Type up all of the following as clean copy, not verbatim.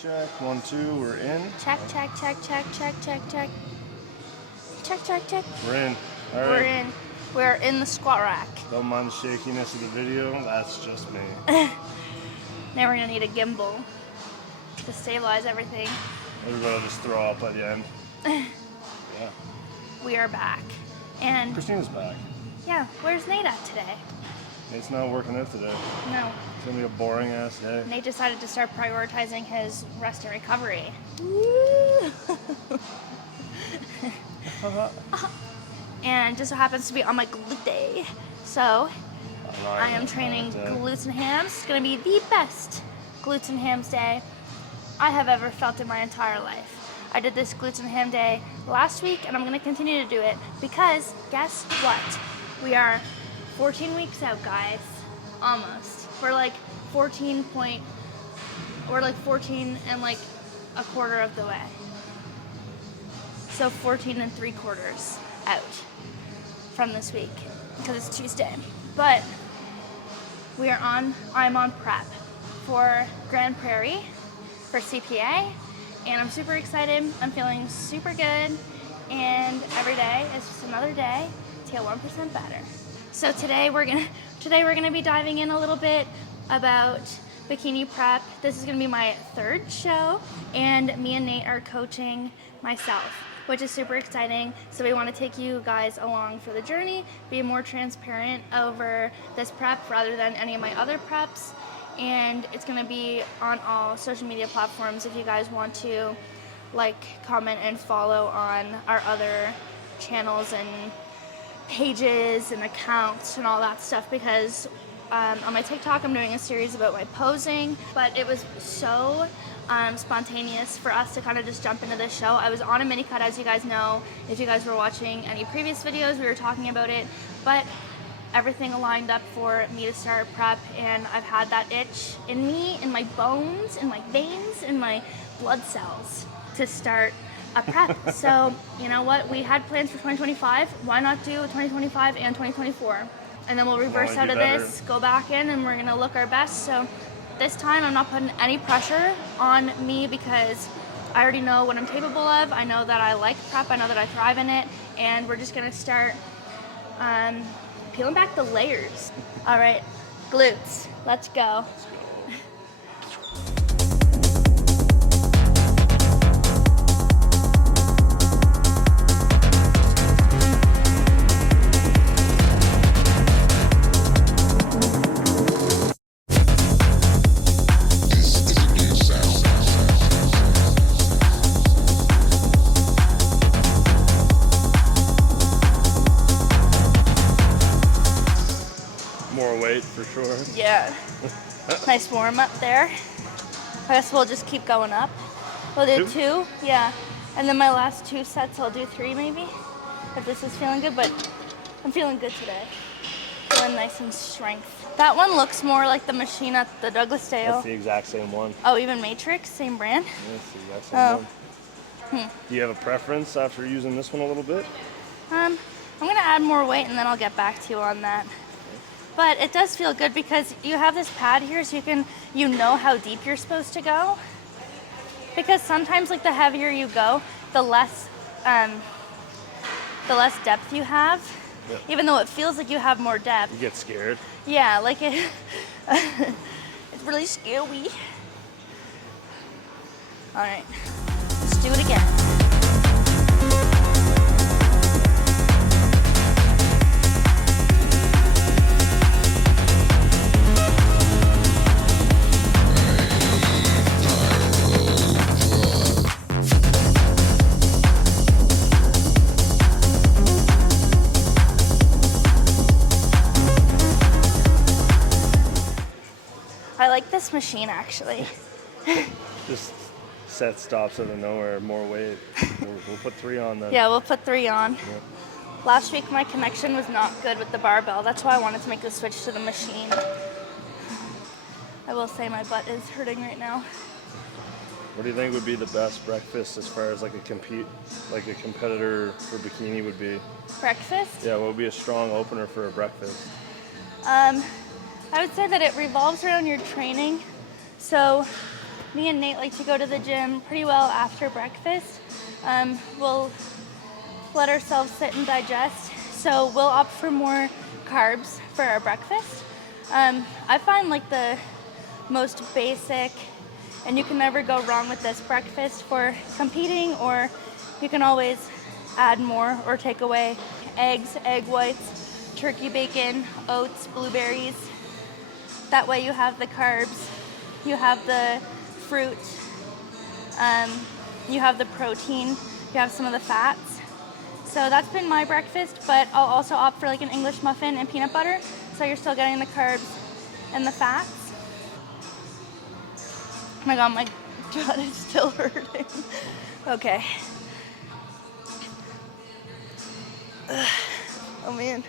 Check, 1, 2, we're in. Check, check, check, check, check, check, check. Check, check, check. We're in. All right. We're in. We're in the squat rack. Don't mind the shakiness of the video, that's just me. Now we're gonna need a gimbal to stabilize everything. Everybody will just throw up by the end. Yeah. We are back. And Christina's back. yeah, where's Nate at today? Nate's not working out today. No. It's gonna be a boring ass day. Nate decided to start prioritizing his rest and recovery. And just so happens to be on my glute day. So I am training glutes and hams. It's gonna be the best glutes and hams day I have ever felt in my entire life. I did this glutes and ham day last week, and I'm gonna continue to do it because guess what? We are 14 weeks out, guys. Almost. We're like 14 and like a quarter of the way. So 14 and 3/4 out from this week because it's Tuesday. But I'm on prep for Grand Prairie for CPA, and I'm super excited. I'm feeling super good, and every day is just another day to get 1% better. So today we're gonna be diving in a little bit about bikini prep. This is gonna be my third show, and me and Nate are coaching myself, which is super exciting. So we want to take you guys along for the journey, be more transparent over this prep rather than any of my other preps. And it's gonna be on all social media platforms if you guys want to like, comment, and follow on our other channels and pages and accounts and all that stuff, because on my TikTok I'm doing a series about my posing, but it was so spontaneous for us to kind of just jump into this show. I was on a mini cut, as you guys know. If you guys were watching any previous videos, we were talking about it, but everything aligned up for me to start prep, and I've had that itch in me, in my bones, in my veins, in my blood cells to start a prep. So, you know what? We had plans for 2025. Why not do 2025 and 2024? And then we'll reverse out of this, go back in, and we're gonna look our best. So this time I'm not putting any pressure on me because I already know what I'm capable of. I know that I like prep, I know that I thrive in it, and we're just gonna start peeling back the layers. All right, glutes, let's go. For sure. Yeah. Nice warm up there. I guess we'll just keep going up. We'll do two, yeah. And then my last 2 sets, I'll do 3 maybe, if this is feeling good, but I'm feeling good today. Feeling nice and strength. That one looks more like the machine at the Douglas-Dale. That's the exact same one. Oh, even Matrix, same brand? Yeah, it's the exact same one. Do you have a preference after using this one a little bit? I'm gonna add more weight and then I'll get back to you on that. But it does feel good because you have this pad here, so you know how deep you're supposed to go. Because sometimes, like, the heavier you go, the less depth you have. Yeah. Even though it feels like you have more depth. You get scared. Yeah, like it's really scary. All right, let's do it again. I like this machine, actually. Just set stops out of nowhere, more weight. We'll put 3 on then. Yeah, we'll put 3 on. Yeah. Last week my connection was not good with the barbell. That's why I wanted to make the switch to the machine. I will say my butt is hurting right now. What do you think would be the best breakfast as far as like a competitor for bikini would be? Breakfast? Yeah, what would be a strong opener for a breakfast? I would say that it revolves around your training. So me and Nate like to go to the gym pretty well after breakfast. We'll let ourselves sit and digest, so we'll opt for more carbs for our breakfast. I find like the most basic, and you can never go wrong with this breakfast for competing, or you can always add more or take away eggs, egg whites, turkey bacon, oats, blueberries. That way you have the carbs, you have the fruit, you have the protein, you have some of the fats. So that's been my breakfast, but I'll also opt for like an English muffin and peanut butter, so you're still getting the carbs and the fats. Oh my god, my gut is still hurting. Okay. Ugh. Oh man.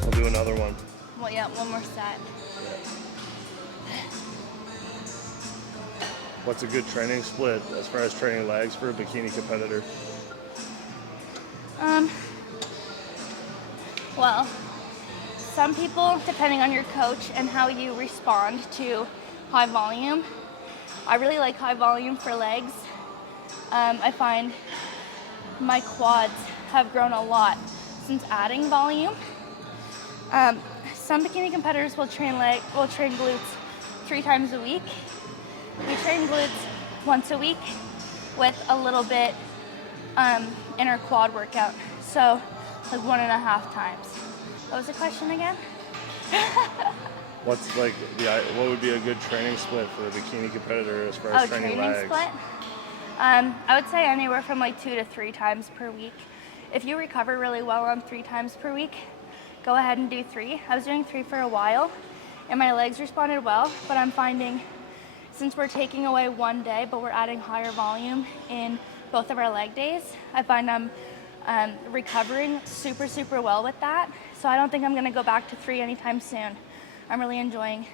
I'll do another one. Well, yeah, one more set. What's a good training split as far as training legs for a bikini competitor? Well, some people, depending on your coach and how you respond to high volume, I really like high volume for legs. I find my quads have grown a lot since adding volume. Some bikini competitors will train glutes 3 times a week. We train glutes once a week with a little bit in our quad workout, so like 1.5 times. What was the question again? What would be a good training split for a bikini competitor as far as training legs? Split? I would say anywhere from like 2 to 3 times per week. If you recover really well on 3 times per week, go ahead and do 3. I was doing 3 for a while, and my legs responded well, but I'm finding since we're taking away one day, but we're adding higher volume in both of our leg days, I find I'm recovering super, super well with that. So I don't think I'm gonna go back to 3 anytime soon. I'm really enjoying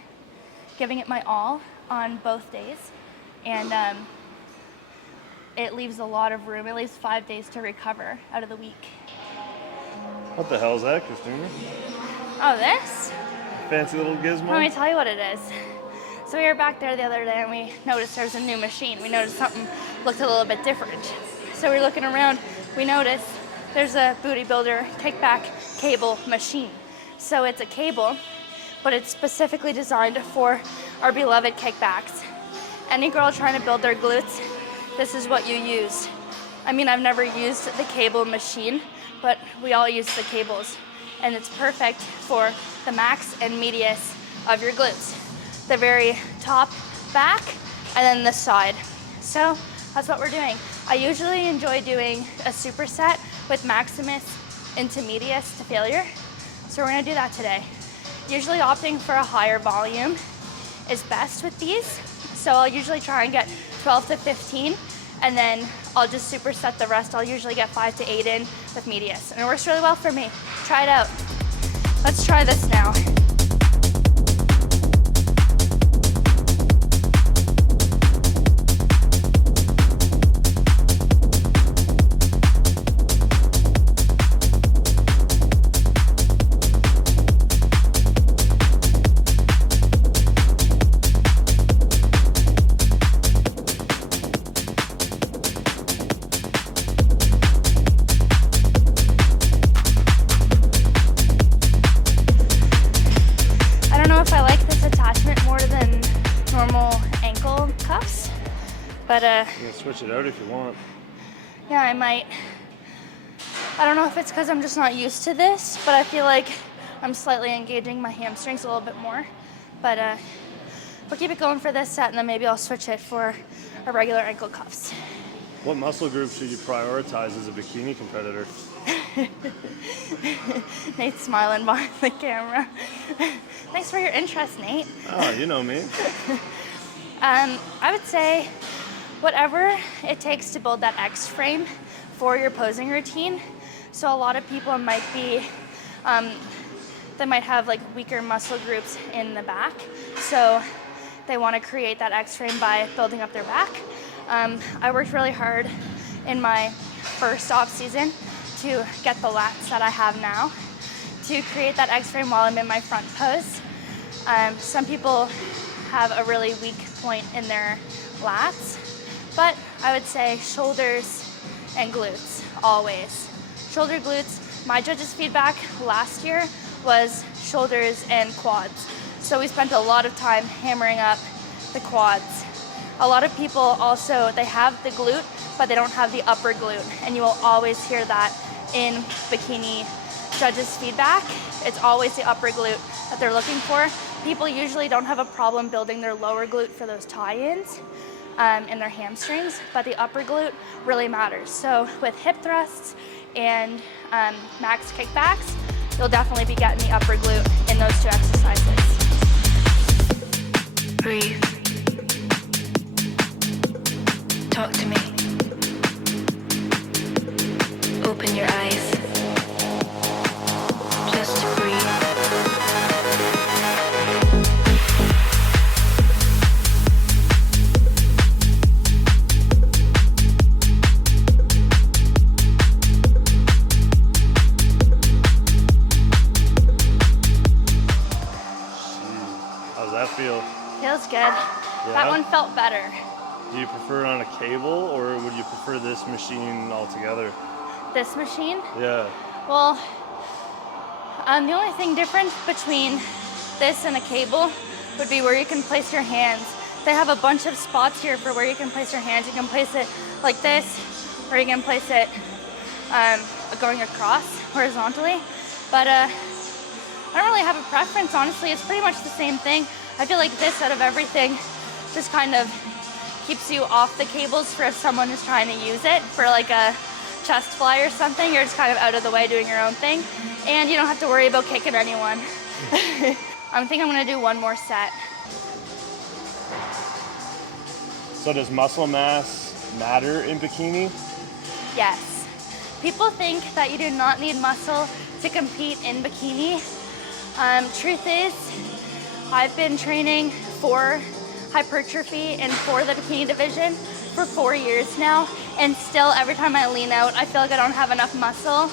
giving it my all on both days. And it leaves a lot of room. It leaves 5 days to recover out of the week. What the hell is that, Christina? Oh, this? Fancy little gizmo? Let me tell you what it is. So we were back there the other day and we noticed there's a new machine. We noticed something looked a little bit different. So we were looking around, we noticed there's a booty builder kickback cable machine. So it's a cable, but it's specifically designed for our beloved kickbacks. Any girl trying to build their glutes, this is what you use. I mean, I've never used the cable machine, but we all use the cables. And it's perfect for the max and medius of your glutes. The very top, back, and then the side. So that's what we're doing. I usually enjoy doing a superset with maximus into medius to failure. So we're gonna do that today. Usually opting for a higher volume is best with these. So I'll usually try and get 12 to 15, and then I'll just superset the rest. I'll usually get 5 to 8 in with medius. And it works really well for me. Try it out. Let's try this now. But you can switch it out if you want. Yeah, I might. I don't know if it's because I'm just not used to this, but I feel like I'm slightly engaging my hamstrings a little bit more. But we'll keep it going for this set, and then maybe I'll switch it for a regular ankle cuffs. What muscle group should you prioritize as a bikini competitor? Nate's smiling behind the camera. Thanks for your interest, Nate. Oh, you know me. I would say whatever it takes to build that X frame for your posing routine. So a lot of people might be, they might have like weaker muscle groups in the back. So they want to create that X frame by building up their back. I worked really hard in my first off season to get the lats that I have now to create that X frame while I'm in my front pose. Some people have a really weak point in their lats, but I would say shoulders and glutes always. Shoulder, glutes. My judges' feedback last year was shoulders and quads. So we spent a lot of time hammering up the quads. A lot of people also, they have the glute, but they don't have the upper glute. And you will always hear that in bikini judges' feedback. It's always the upper glute that they're looking for. People usually don't have a problem building their lower glute for those tie-ins and their hamstrings, but the upper glute really matters. So with hip thrusts and max kickbacks, you'll definitely be getting the upper glute in those two exercises. Breathe. Talk to me. Open your eyes. Just breathe. How's that feel? Feels good. That one felt better. Do you prefer it on a cable, or would you prefer this machine altogether? This machine? Yeah. Well, the only thing different between this and a cable would be where you can place your hands. They have a bunch of spots here for where you can place your hands. You can place it like this, or you can place it going across horizontally. But I don't really have a preference, honestly. It's pretty much the same thing. I feel like this, out of everything, just kind of keeps you off the cables for if someone is trying to use it for like a chest fly or something. You're just kind of out of the way doing your own thing, and you don't have to worry about kicking anyone. I think I'm gonna do one more set. So does muscle mass matter in bikini? Yes. People think that you do not need muscle to compete in bikini. Truth is, I've been training for hypertrophy and for the bikini division for 4 years now, and still every time I lean out, I feel like I don't have enough muscle.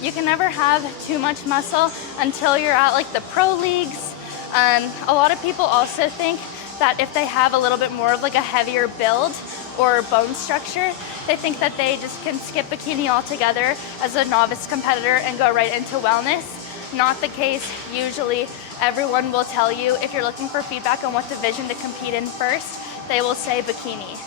You can never have too much muscle until you're at like the pro leagues. A lot of people also think that if they have a little bit more of like a heavier build or bone structure, they think that they just can skip bikini altogether as a novice competitor and go right into wellness. Not the case. Usually everyone will tell you, if you're looking for feedback on what division to compete in first, they will say bikini.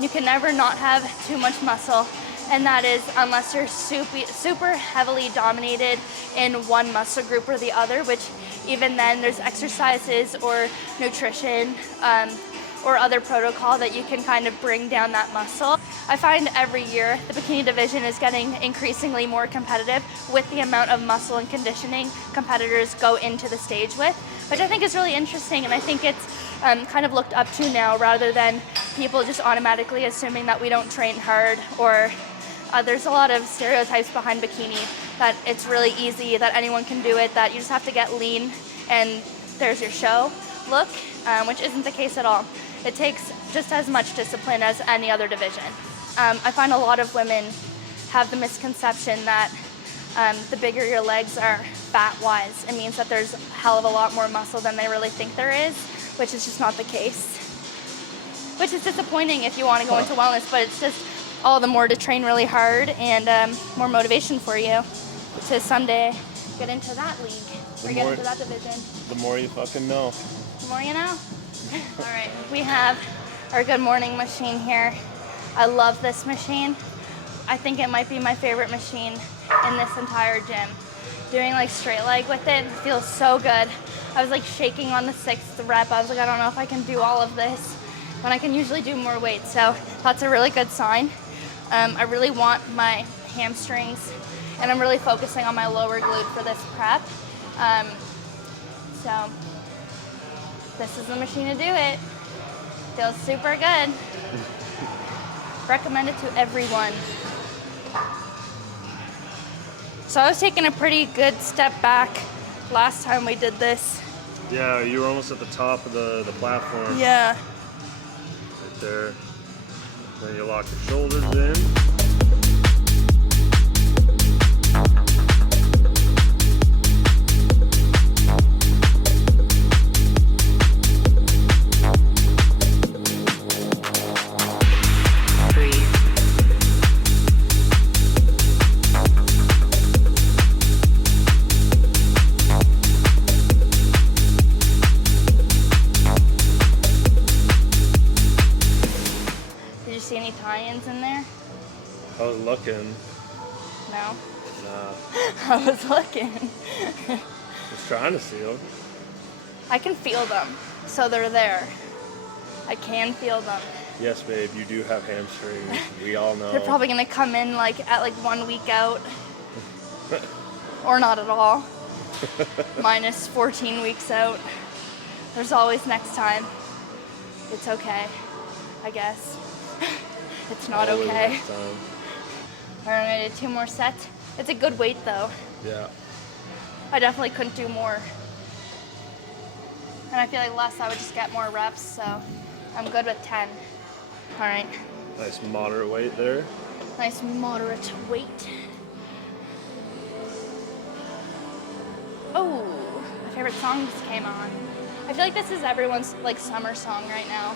You can never not have too much muscle, and that is unless you're super heavily dominated in one muscle group or the other, which even then there's exercises or nutrition or other protocol that you can kind of bring down that muscle. I find every year the bikini division is getting increasingly more competitive with the amount of muscle and conditioning competitors go into the stage with, which I think is really interesting, and I think it's kind of looked up to now rather than people just automatically assuming that we don't train hard, or there's a lot of stereotypes behind bikini that it's really easy, that anyone can do it, that you just have to get lean and there's your show look, which isn't the case at all. It takes just as much discipline as any other division. I find a lot of women have the misconception that the bigger your legs are fat-wise, it means that there's a hell of a lot more muscle than they really think there is, which is just not the case. Which is disappointing if you want to go into wellness, but it's just all the more to train really hard and more motivation for you to someday get into that league or get into that division. The more you fucking know. The more you know. All right, we have our good morning machine here. I love this machine. I think it might be my favorite machine in this entire gym. Doing like straight leg with it feels so good. I was like shaking on the 6th rep. I was like, I don't know if I can do all of this when I can usually do more weight. So that's a really good sign. I really want my hamstrings, and I'm really focusing on my lower glute for this prep. So this is the machine to do it. Feels super good. Recommend it to everyone. So I was taking a pretty good step back last time we did this. Yeah, you were almost at the top of the platform. Yeah. Right there. Then you lock your shoulders in. Breathe. Did you see any tie-ins in there? I was looking. No. Nah, I was looking. I was trying to see them. I can feel them, so they're there. I can feel them. Yes, babe, you do have hamstrings. We all know. They're probably gonna come in at 1 week out, or not at all. Minus 14 weeks out. There's always next time. It's okay, I guess. It's not Always okay. next time. All right, I'm gonna do 2 more sets. It's a good weight though. Yeah. I definitely couldn't do more. And I feel like less I would just get more reps, so I'm good with 10. All right, Nice moderate weight there. nice moderate weight. Oh, my favorite song just came on. I feel like this is everyone's summer song right now.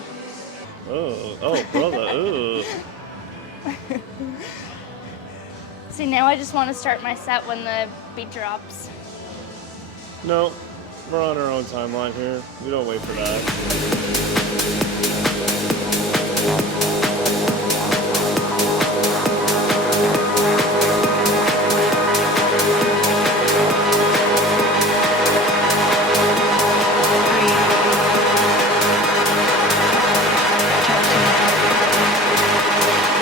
Oh, brother, ooh. See, now I just want to start my set when the beat drops. No, we're on our own timeline here. We don't wait for that.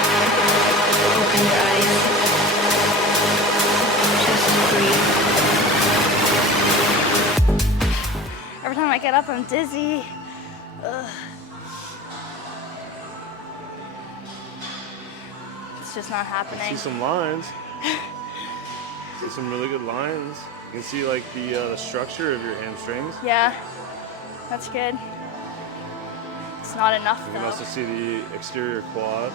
Open your eyes. Just breathe. Every time I get up, I'm dizzy. Ugh. It's just not See happening. some lines. See some really good lines. You can see the structure of your hamstrings. Yeah, that's good. It's not enough You can though. also see the exterior quad.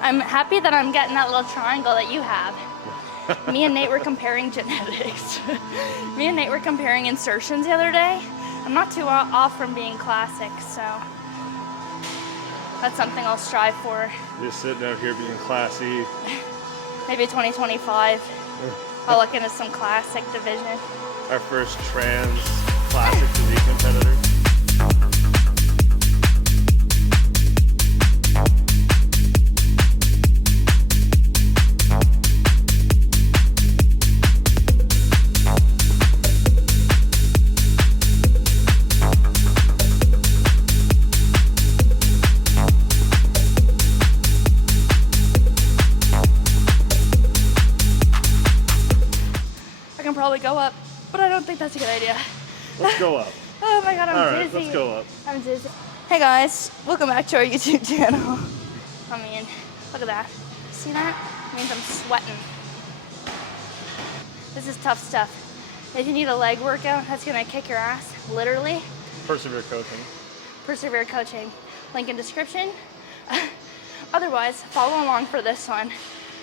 I'm happy that I'm getting that little triangle that you have. Me and Nate were comparing genetics. Me and Nate were comparing insertions the other day. I'm not too off from being classic, so that's something I'll strive for. Just sitting out here being classy. Maybe 2025, I'll look into some classic division. Our first trans classic physique competitor. I can probably go up, but I don't think that's a good idea. Let's go up. Oh my god, I'm All right, dizzy. let's go up. I'm dizzy. Hey guys, welcome back to our YouTube channel. I mean, look at that. See that? It means I'm sweating. This is tough stuff. If you need a leg workout that's gonna kick your ass, literally, Persevere coaching. Persevere Coaching. Link in description. Otherwise, follow along for this one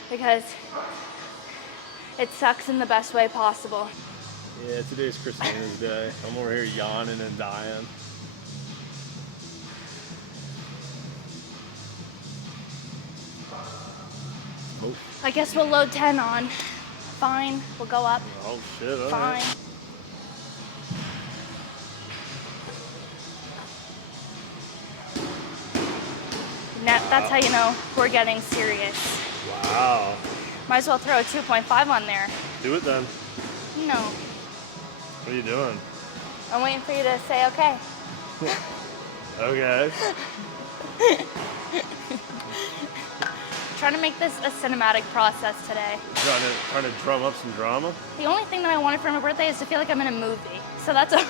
because it sucks in the best way possible. Yeah, today's Christina's day. I'm over here yawning and dying. Oh, I guess we'll load 10 on. Fine, we'll go up. oh shit, all Fine. right. That's how you know we're getting serious. Wow. Might as well throw a 2.5 on there. Do it then. No, What are you doing? I'm waiting for you to say okay. Okay. Trying to make this a cinematic process today. Trying to drum up some drama? The only thing that I wanted for my birthday is to feel like I'm in a movie. So that's a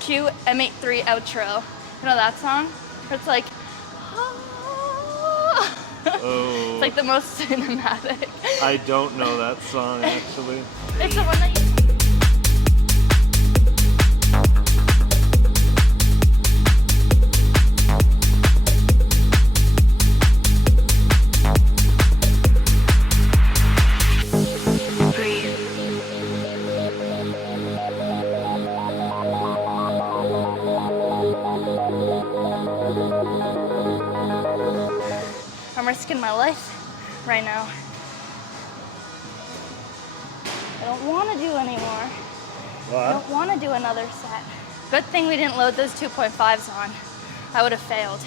cue M83 outro. You know that song? Where it's like, Oh. It's like the most cinematic. I don't know that song actually. It's the one that you... Breathe. I'm risking my life right now. I don't want to do anymore. I What? don't want to do another set. Good thing we didn't load those 2.5s on. I would have failed.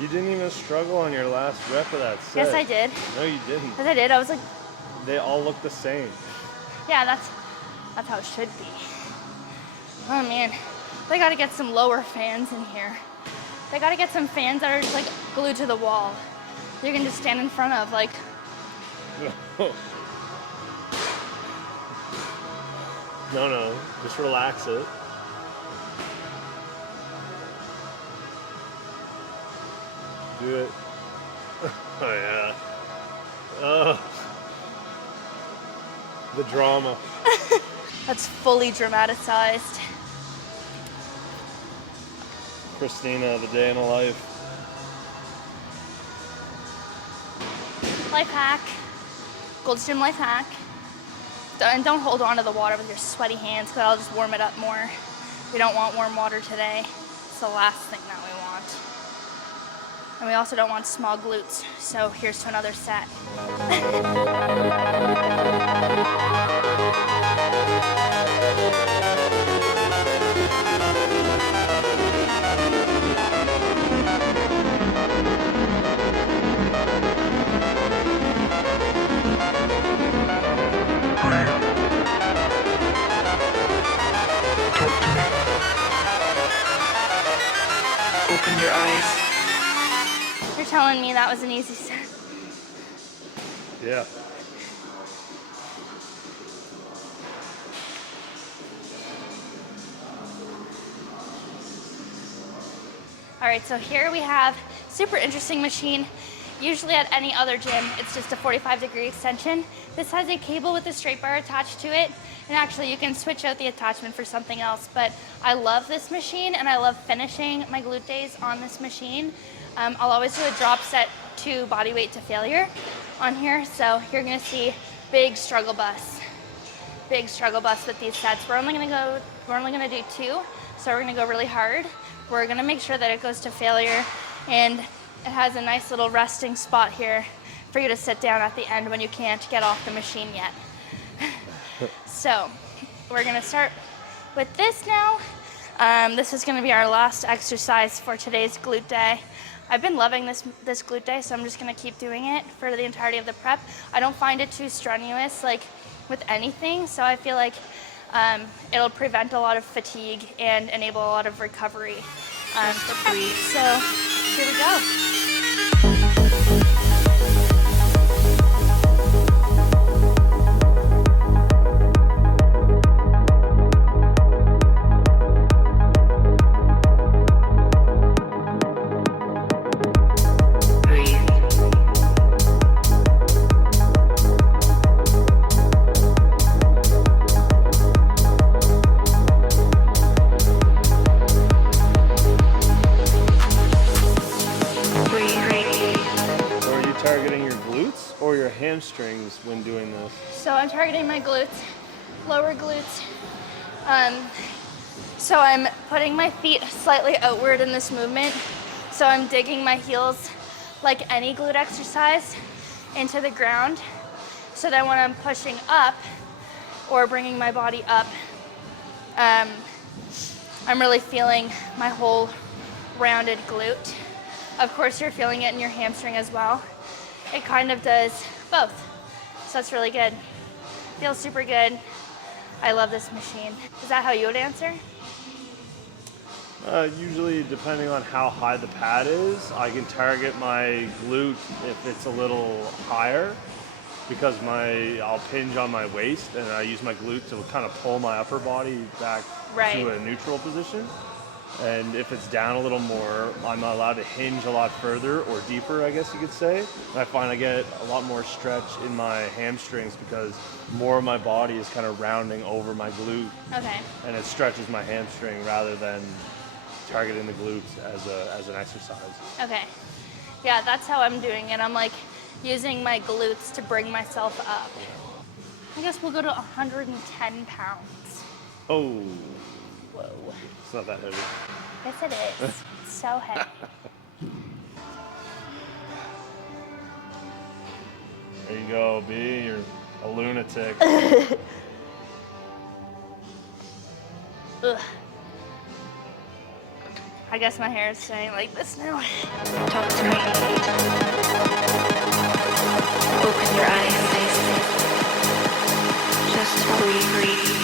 You didn't even struggle on your last rep of that set. Yes, I did. No, you didn't. Yes, I did. I was like, They all look the same. yeah, that's how it should be. Oh man, they got to get some lower fans in here. They got to get some fans that are just like glued to the wall. You can just stand in front of, like, No, just relax it. Do it. Oh yeah. Oh. The drama. that's fully dramatized. Christina, the day in a life. Life hack. Gold's Gym life hack. And don't hold on to the water with your sweaty hands because I'll just warm it up more. We don't want warm water today. It's the last thing that we want. And we also don't want small glutes. So here's to another set. Open your eyes. You're telling me that was an easy set. Yeah. All right, so here we have super interesting machine. Usually at any other gym, it's just a 45-degree extension. This has a cable with a straight bar attached to it. And actually you can switch out the attachment for something else, but I love this machine and I love finishing my glute days on this machine. I'll always do a drop set to body weight to failure on here. So you're gonna see big struggle bus with these sets. We're only gonna do 2. So we're gonna go really hard. We're gonna make sure that it goes to failure and it has a nice little resting spot here for you to sit down at the end when you can't get off the machine yet. So we're gonna start with this now. This is gonna be our last exercise for today's glute day. I've been loving this glute day, so I'm just gonna keep doing it for the entirety of the prep. I don't find it too strenuous, like with anything, so I feel like it'll prevent a lot of fatigue and enable a lot of recovery. So here we go. Hamstrings when doing this? So I'm targeting my glutes, lower glutes. So I'm putting my feet slightly outward in this movement. So I'm digging my heels like any glute exercise into the ground. So then when I'm pushing up or bringing my body up, I'm really feeling my whole rounded glute. Of course, you're feeling it in your hamstring as well. It kind of does both. So that's really good. Feels super good. I love this machine. Is that how you would answer? Usually, depending on how high the pad is, I can target my glute if it's a little higher because I'll hinge on my waist and I use my glute to kind of pull my upper body back to a neutral position. And if it's down a little more, I'm allowed to hinge a lot further or deeper, I guess you could say. And I find I get a lot more stretch in my hamstrings because more of my body is kind of rounding over my glute. Okay. And it stretches my hamstring rather than targeting the glutes as an exercise. Okay. Yeah, that's how I'm doing it. I'm like using my glutes to bring myself up. I guess we'll go to 110 pounds. Oh, Whoa. it's not that heavy. Yes, it is. It's so heavy. There you go, B. You're a lunatic. Ugh. I guess my hair is staying like this now. Talk to me. Open your eyes. Just breathe.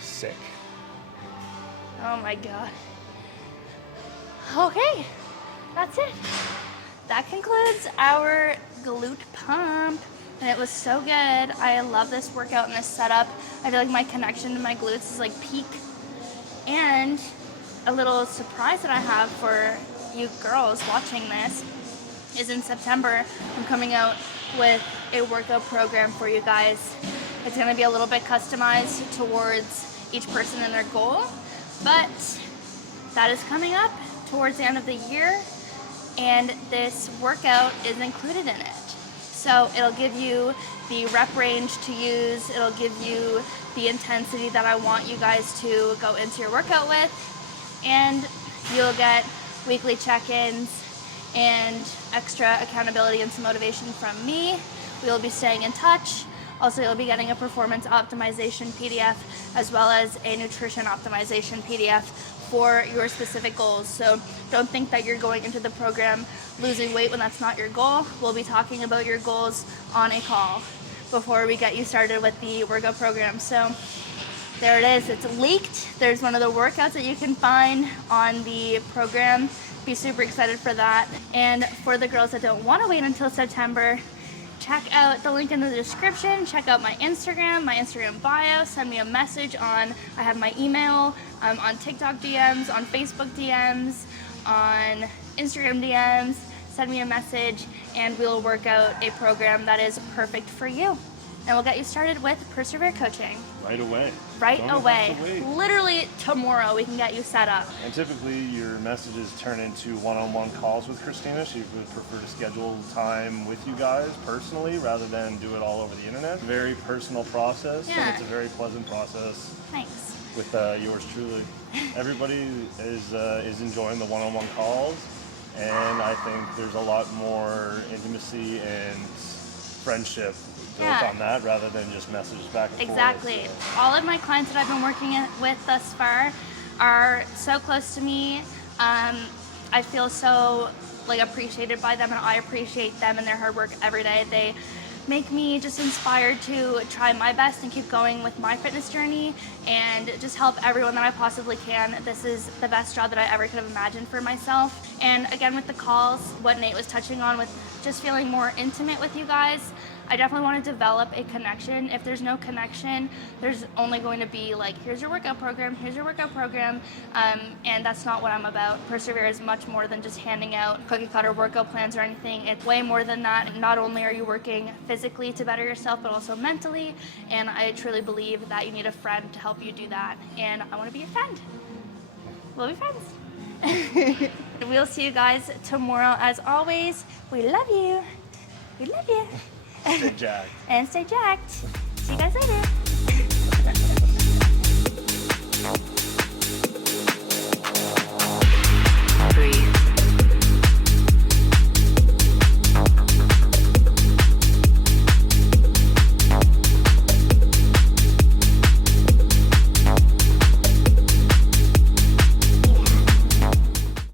Sick. Oh my God. Okay, that's it. That concludes our glute pump. And it was so good. I love this workout and this setup. I feel like my connection to my glutes is like peak. And a little surprise that I have for you girls watching this is in September, I'm coming out with a workout program for you guys. It's gonna be a little bit customized towards each person and their goal, but that is coming up towards the end of the year, and this workout is included in it. So it'll give you the rep range to use, it'll give you the intensity that I want you guys to go into your workout with, and you'll get weekly check-ins and extra accountability and some motivation from me. We'll be staying in touch. Also, you'll be getting a performance optimization PDF as well as a nutrition optimization PDF for your specific goals. So don't think that you're going into the program losing weight when that's not your goal. We'll be talking about your goals on a call before we get you started with the workout program. So there it is, it's leaked. There's one of the workouts that you can find on the program. Be super excited for that. And for the girls that don't want to wait until September, check out the link in the description. Check out my Instagram bio. Send me a message on, I have my email, on TikTok DMs, on Facebook DMs, on Instagram DMs. Send me a message and we'll work out a program that is perfect for you. And we'll get you started with PRSVR coaching. Right away. Right Don't away. have to wait. Literally tomorrow we can get you set up. And typically your messages turn into one-on-one calls with Christina. She would prefer to schedule time with you guys personally rather than do it all over the internet. Very personal process, Yeah. and it's a very pleasant process Thanks. with yours truly. Everybody is enjoying the one-on-one calls, and I think there's a lot more intimacy and friendship built Yeah. on that rather than just messages back and Exactly. forth. All of my clients that I've been working with thus far are so close to me. I feel so appreciated by them, and I appreciate them and their hard work every day. They make me just inspired to try my best and keep going with my fitness journey and just help everyone that I possibly can. This is the best job that I ever could have imagined for myself. And again, with the calls, what Nate was touching on with just feeling more intimate with you guys, I definitely want to develop a connection. If there's no connection, there's only going to be here's your workout program, here's your workout program, and that's not what I'm about. PRSVR is much more than just handing out cookie cutter workout plans or anything. It's way more than that. Not only are you working physically to better yourself, but also mentally, and I truly believe that you need a friend to help you do that, and I want to be your friend. We'll be friends. We'll see you guys tomorrow. As always, we love you. We love you. Stay jacked. And stay jacked. See you guys later.